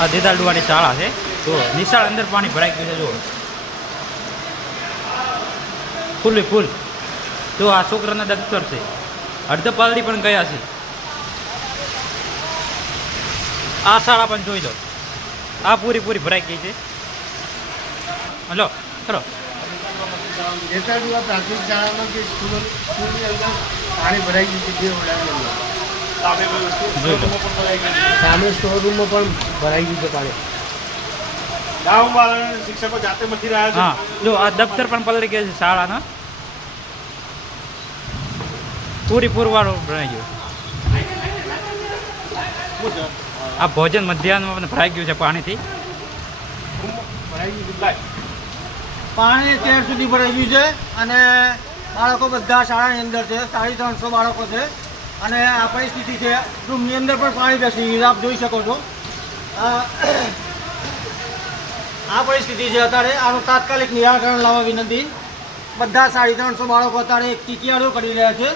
આ દેદાલડુવાળી શાળા છે. તો નિશાળ અંદર પાણી ભરાઈ ગયું છે. જુઓ ફૂલે ફૂલ. જો આ છોકરાના દફતર છે. અડધા પાલડી પણ ગયા છે. આ શાળા પણ જોઈ લો. આ પૂરી ભરાઈ ગઈ છે. હલો ખરો પ્રાથમિક શાળામાં કે સ્કૂલની અંદર પાણી ભરાઈ ગયું છે. 2 ઓરડાની સામે સ્ટોર રૂમમાં પણ ભરાઈ ગયું છે પાણી. ગામવાળા શિક્ષકો જાતે મથી રહ્યા છે. હા જો આ દફતર પણ પલળી ગયા છે શાળાના. પૂરવાળું ભરાઈ ગયું. આ ભોજન મધ્યાહનમાં ભરાઈ ગયું છે પાણીથી. પાણી 13 સુધી ભરાઈ ગયું છે અને બાળકો બધા શાળાની અંદર છે. 350 બાળકો છે અને આ પરિસ્થિતિ છે. રૂમની અંદર પણ પાણી બેસી ગયું. આપ જોઈ શકો છો આ પરિસ્થિતિ છે અત્યારે. આનું તાત્કાલિક નિરાકરણ લાવવા વિનંતી. બધા 350 બાળકો અત્યારે એક ચીચિયાળો કરી રહ્યા છે.